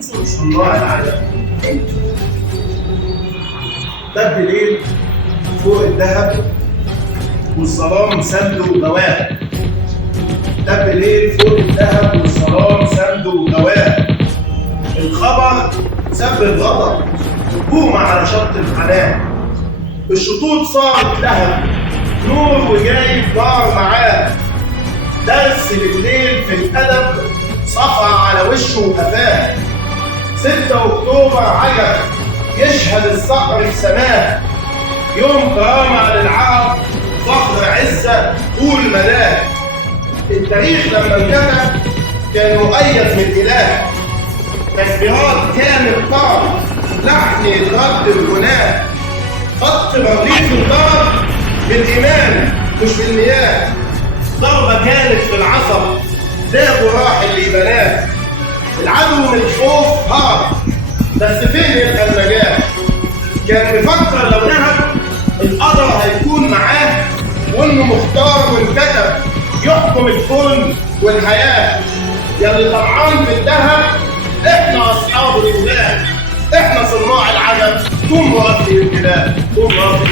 صناع العجب. دب ليل فوق الذهب والظلام سند وغواه. دب ليل فوق الذهب والظلام سند وغواه. الخبر سبب غضب هجوم على شط القناه. الشطوط صارت لهب نور وجايب نار معاه. درس بالليل في الأدب صفع على وشه وقفاه. 6 أكتوبر عجب يشهد الصقر السماه. يوم كرامة للعرب فخر عزة طول مداه. التاريخ لما انكتب كان مؤيد من الإله. تكبيرات كانت طرب لحن يترد الغناه. خط برليف انضرب بالإيمان مش بالمياه. ضربة كانت في العصب دابوا راح اللي بناه. العدو من الخوف هرب بس فين يبقى النجاة؟ كان مفكر لو نهب القدر هيكون معاه وانه مختار وانكتب يحكم الكون والحياة. يلي طمعان في الذهب احنا اصحاب الولاة. احنا صناع العجب. قوم وربي الكلاب. قوم وربي